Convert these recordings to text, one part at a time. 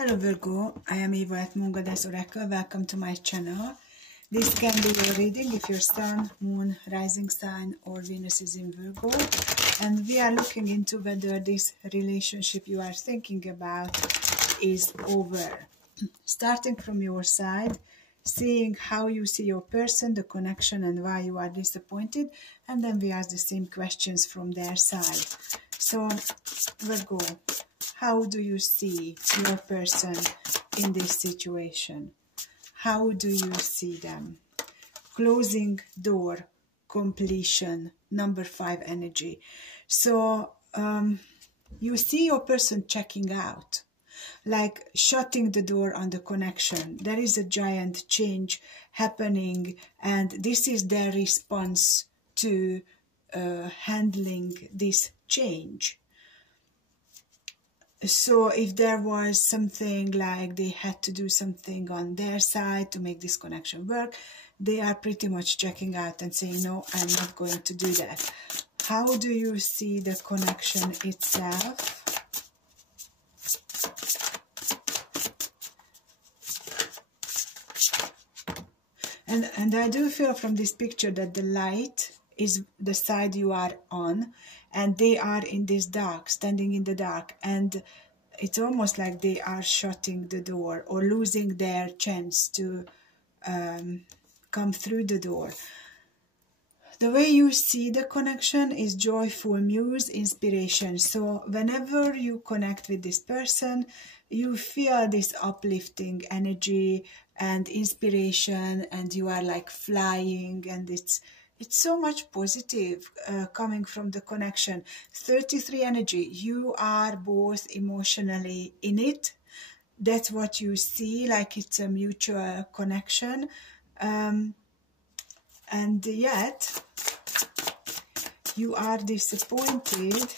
Hello Virgo, I am Eva at Moon Goddess Oracle. Welcome to my channel. This can be your reading if your Sun, Moon, Rising Sign or Venus is in Virgo. And we are looking into whether this relationship you are thinking about is over. Starting from your side, seeing how you see your person, the connection and why you are disappointed. And then we ask the same questions from their side. So Virgo, how do you see your person in this situation? How do you see them? Closing door, completion, number 5 energy. So you see your person checking out, like shutting the door on the connection. There is a giant change happening, and this is their response to handling this change. So if there was something like they had to do something on their side to make this connection work, they are pretty much checking out and saying, no, I'm not going to do that. How do you see the connection itself? And I do feel from this picture that the light is the side you are on, and they are in this dark, standing in the dark, and it's almost like they are shutting the door or losing their chance to come through the door. The way you see the connection is joyful, muse, inspiration. So whenever you connect with this person, you feel this uplifting energy and inspiration, and you are like flying, and it's so much positive coming from the connection. 33 energy, you are both emotionally in it. That's what you see, like it's a mutual connection. And yet, you are disappointed.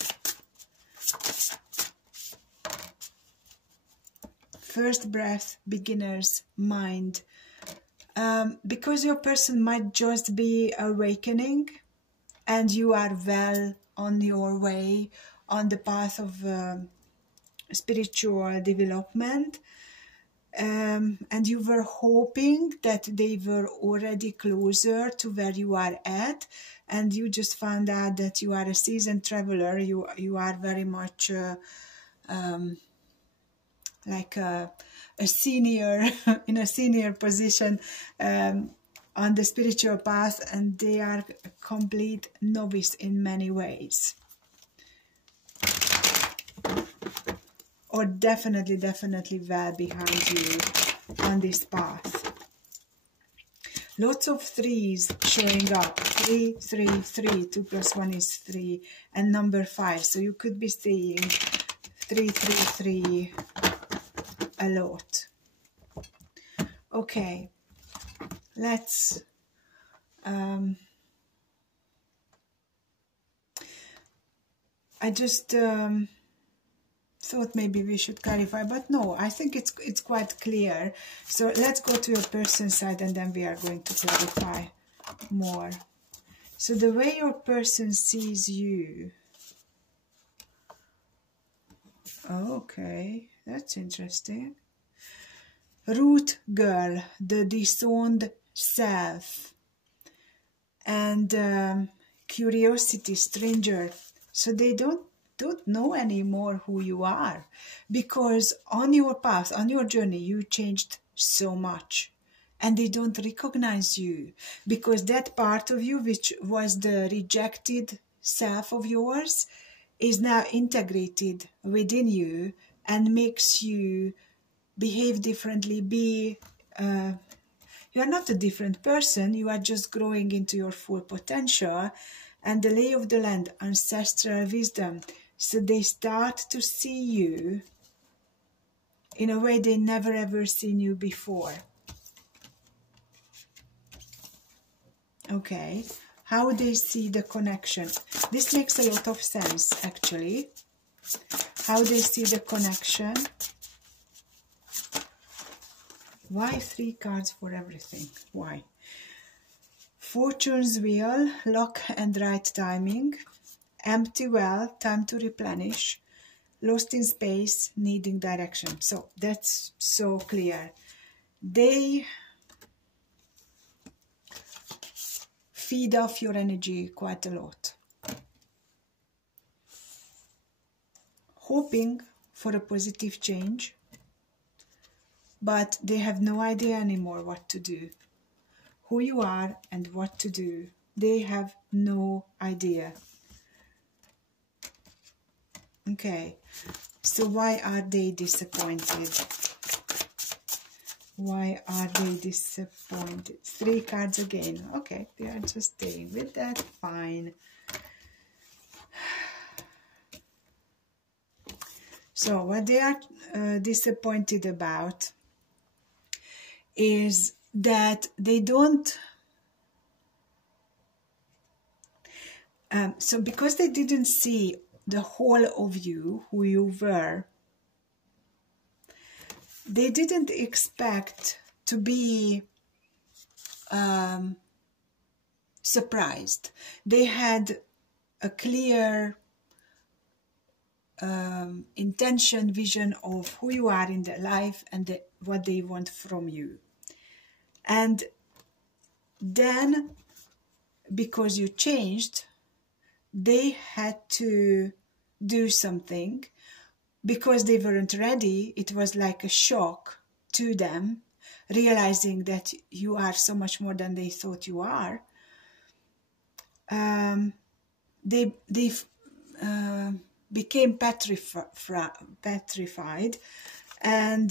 First breath, beginner's mind. Because your person might just be awakening, and you are well on your way on the path of spiritual development, and you were hoping that they were already closer to where you are at, and you just found out that you are a seasoned traveler. You are very much like a senior in a senior position on the spiritual path, and they are a complete novice in many ways, or definitely well behind you on this path. Lots of threes showing up. 3, 3, 3. 2 plus 1 is 3, and number 5. So you could be seeing 3, 3, 3 a lot. Okay, let's I just thought maybe we should clarify, but no, I think it's quite clear. So let's go to your person's side, and then we are going to clarify more. So the way your person sees you. Okay, that's interesting. Root girl, the disowned self, and curiosity, stranger. So they don't know anymore who you are, because on your path, on your journey, you changed so much, and they don't recognize you, because that part of you, which was the rejected self of yours, is now integrated within you and makes you behave differently. You are not a different person, you are just growing into your full potential. And the lay of the land, ancestral wisdom. So they start to see you in a way they never ever seen you before. Okay, how they see the connection. This makes a lot of sense, actually. How they see the connection. Why 3 cards for everything? Why? Fortune's wheel, luck and right timing. Empty well, time to replenish. lost in space, needing direction. So that's so clear. They feed off your energy quite a lot, hoping for a positive change, but they have no idea anymore what to do, who you are and what to do. They have no idea. Okay, so why are they disappointed? Why are they disappointed? 3 cards again. Okay, they are just staying with that. Fine. So what they are disappointed about is that they don't... so because they didn't see the whole of you, who you were, they didn't expect to be surprised. They had a clear intention, vision of who you are in their life and what they want from you. And then, because you changed, they had to do something. Because they weren't ready, it was like a shock to them, realizing that you are so much more than they thought you are. They became petrified and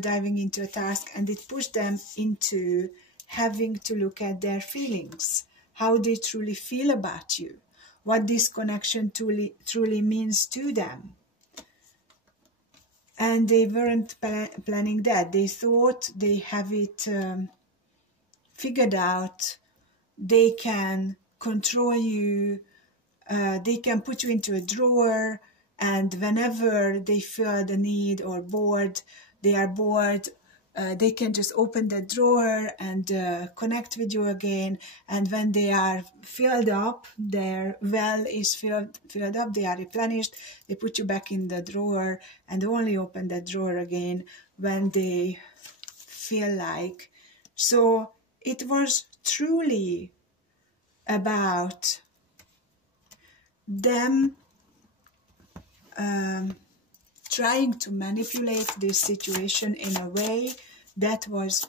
diving into a task, and it pushed them into having to look at their feelings, how they truly feel about you, what this connection truly means to them. And they weren't planning that. They thought they have it figured out. They can control you. They can put you into a drawer, and whenever they feel the need or bored, they can just open the drawer and connect with you again. And when they are filled up, their well is filled up, they are replenished, they put you back in the drawer and only open the drawer again when they feel like. So it was truly about them trying to manipulate this situation in a way that was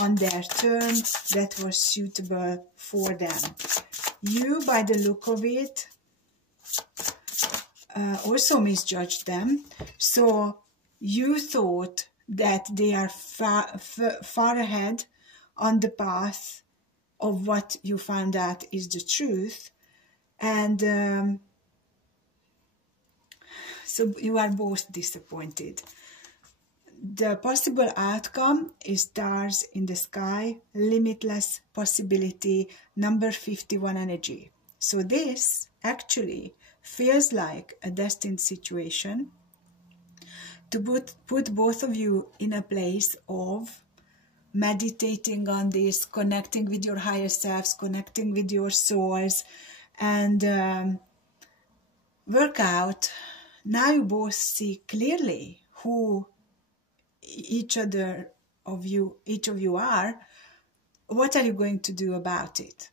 on their terms, that was suitable for them. You, by the look of it, also misjudged them. So you thought that they are far ahead on the path of what you found out is the truth. And so you are both disappointed. The possible outcome is stars in the sky, limitless possibility, number 51 energy. So this actually feels like a destined situation to put both of you in a place of meditating on this, connecting with your higher selves, connecting with your souls, and work out. Now you both see clearly who each of you are. What are you going to do about it?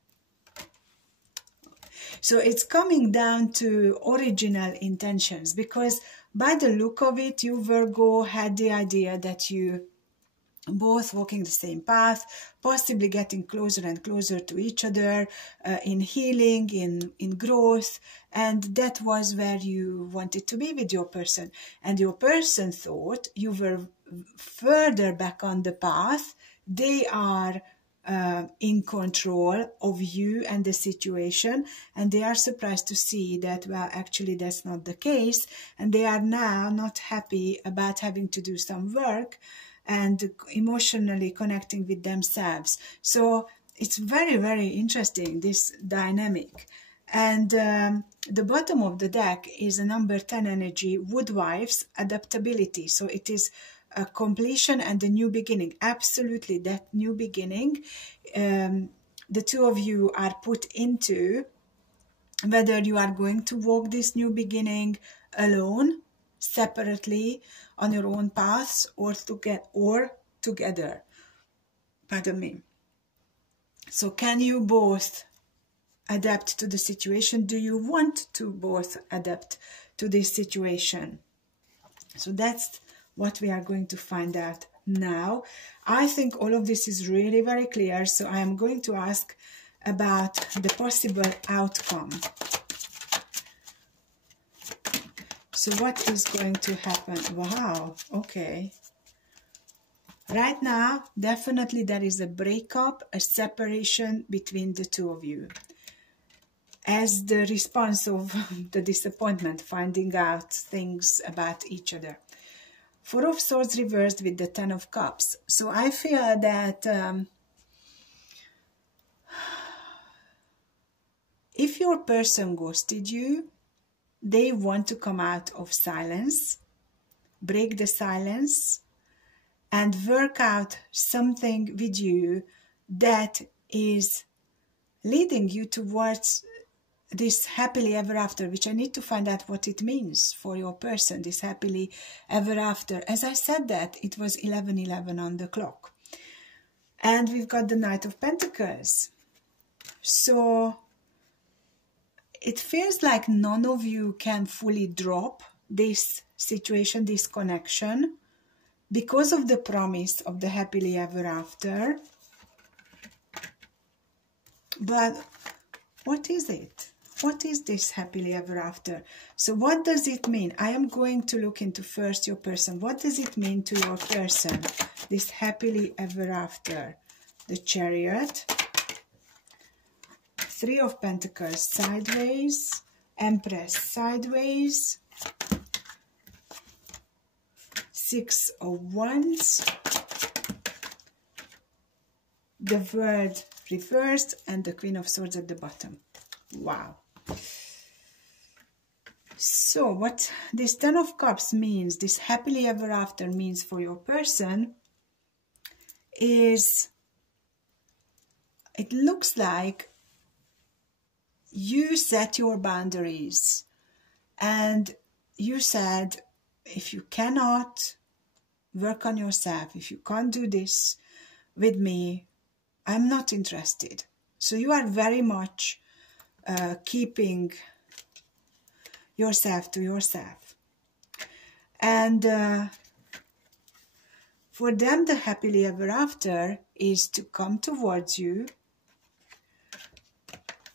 So it's coming down to original intentions, because by the look of it, you, Virgo, had the idea that you both walking the same path, possibly getting closer and closer to each other, in healing, in growth, and that was where you wanted to be with your person. And your person thought you were further back on the path. They are in control of you and the situation, and they are surprised to see that, well, actually that's not the case, and they are now not happy about having to do some work and emotionally connecting with themselves. So it's very, very interesting, this dynamic. And the bottom of the deck is a number 10 energy, Woodwife's adaptability. So it is a completion and a new beginning. Absolutely, that new beginning. The two of you are put into whether you are going to walk this new beginning alone, separately, on your own paths, or together. Pardon me. So can you both adapt to the situation? Do you want to both adapt to this situation? So that's what we are going to find out now. I think all of this is really very clear, so I am going to ask about the possible outcome. So what is going to happen? Wow, okay. Right now, definitely there is a breakup, a separation between the two of you, as the response of the disappointment, finding out things about each other. Four of Swords reversed with the Ten of Cups. So I feel that if your person ghosted you, they want to come out of silence, break the silence, and work out something with you that is leading you towards this happily ever after, which I need to find out what it means for your person, this happily ever after. As I said that, it was 11:11 on the clock. And we've got the Knight of Pentacles. So it feels like none of you can fully drop this situation, this connection, because of the promise of the happily ever after. But what is it? What is this happily ever after? So what does it mean? I am going to look into first your person. What does it mean to your person, this happily ever after? The Chariot, Three of Pentacles sideways, Empress sideways, Six of Wands, the World reversed, and the Queen of Swords at the bottom. Wow. So what this Ten of Cups means, this happily ever after means for your person, is it looks like you set your boundaries and you said, if you cannot work on yourself, if you can't do this with me, I'm not interested. So you are very much keeping yourself to yourself. And for them, the happily ever after is to come towards you,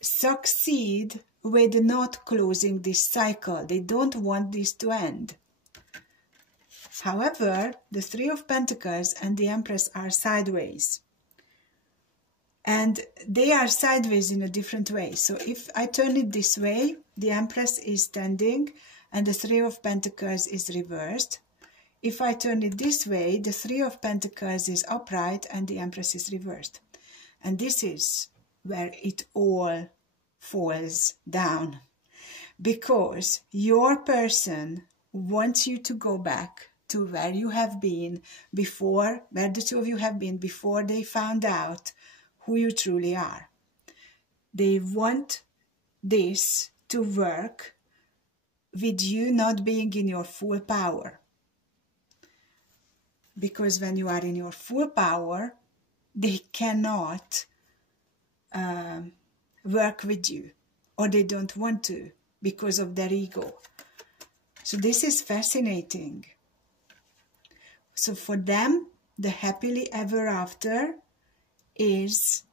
succeed with not closing this cycle. They don't want this to end. However, the Three of Pentacles and the Empress are sideways. And they are sideways in a different way. So if I turn it this way, the Empress is standing and the Three of Pentacles is reversed. If I turn it this way, the Three of Pentacles is upright and the Empress is reversed. And this is where it all falls down. Because your person wants you to go back to where you have been before, where the two of you have been before they found out who you truly are. They want this to work with you not being in your full power. Because when you are in your full power, they cannot work with you, or they don't want to because of their ego. So this is fascinating. So for them, the happily ever after is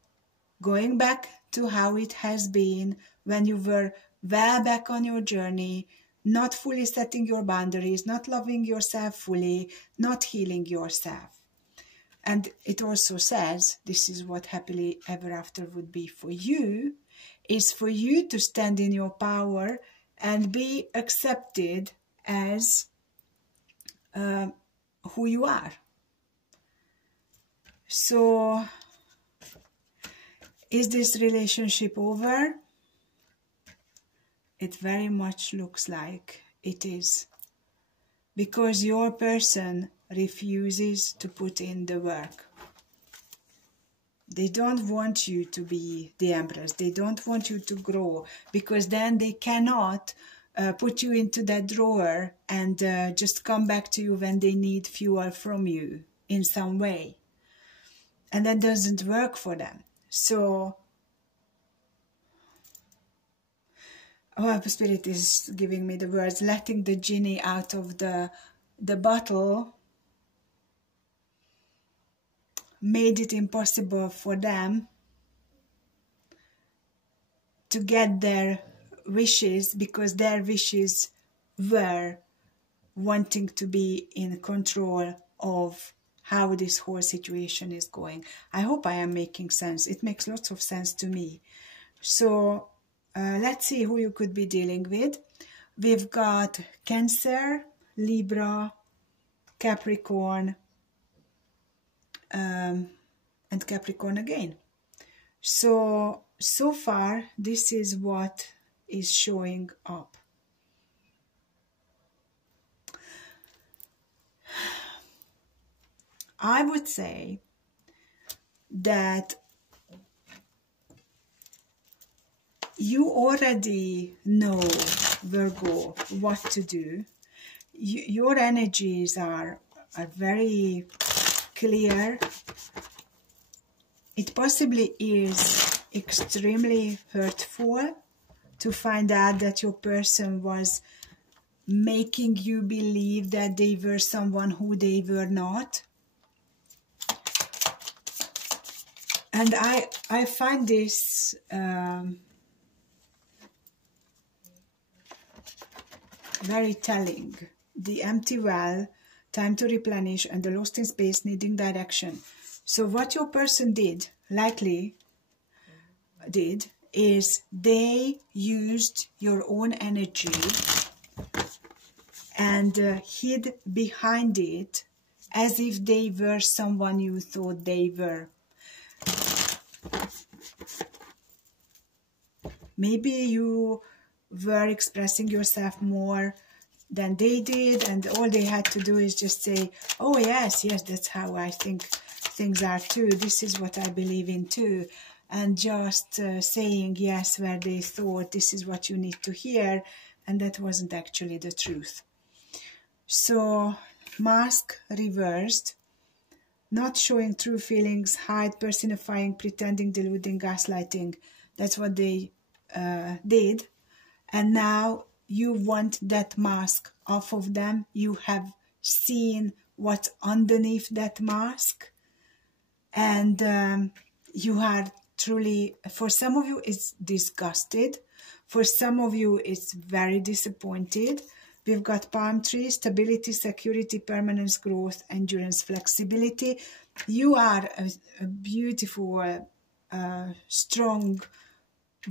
going back to how it has been when you were well back on your journey, not fully setting your boundaries, not loving yourself fully, not healing yourself. And it also says, this is what happily ever after would be for you, is for you to stand in your power and be accepted as who you are. So, is this relationship over? It very much looks like it is. Because your person refuses to put in the work. They don't want you to be the Empress. They don't want you to grow, because then they cannot put you into that drawer and just come back to you when they need fuel from you in some way. And that doesn't work for them. So, oh, Spirit is giving me the words, letting the genie out of the bottle made it impossible for them to get their wishes, because their wishes were wanting to be in control of how this whole situation is going. I hope I am making sense. It makes lots of sense to me. So let's see who you could be dealing with. We've got Cancer, Libra, Capricorn, and Capricorn again. So far, this is what is showing up. I would say that you already know, Virgo, what to do. Your energies are very clear. It possibly is extremely hurtful to find out that your person was making you believe that they were someone who they were not. And I find this very telling. The empty well, time to replenish, and the lost in space, needing direction. So what your person did, likely did, is they used your own energy and hid behind it as if they were someone you thought they were. Maybe you were expressing yourself more than they did, and all they had to do is just say, oh yes, that's how I think things are too, this is what I believe in too, and just saying yes where they thought this is what you need to hear, and that wasn't actually the truth. So, mask reversed, not showing true feelings, hide, personifying, pretending, deluding, gaslighting. That's what they did. And now you want that mask off of them. You have seen what's underneath that mask. And you are truly, for some of you, it's disgusted. For some of you, it's very disappointed. We've got palm tree, stability, security, permanence, growth, endurance, flexibility. You are a beautiful, strong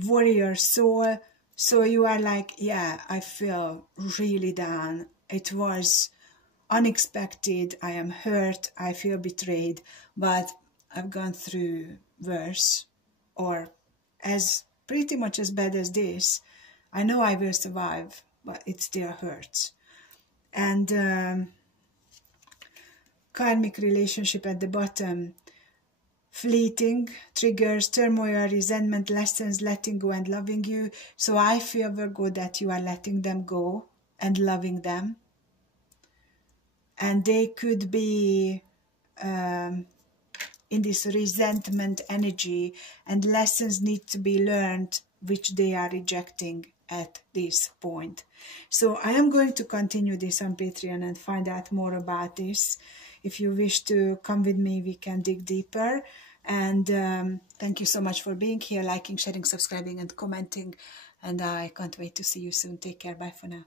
warrior soul. So you are like, yeah, I feel really down. It was unexpected. I am hurt. I feel betrayed. But I've gone through worse, or as pretty much as bad as this. I know I will survive, but it still hurts. And karmic relationship at the bottom. Fleeting, triggers, turmoil, resentment, lessons, letting go and loving you. So I feel, Virgo, that you are letting them go and loving them. And they could be in this resentment energy, and lessons need to be learned which they are rejecting at this point. So I am going to continue this on Patreon and find out more about this. If you wish to come with me, we can dig deeper. And thank you so much for being here, liking, sharing, subscribing, and commenting. And I can't wait to see you soon. Take care. Bye for now.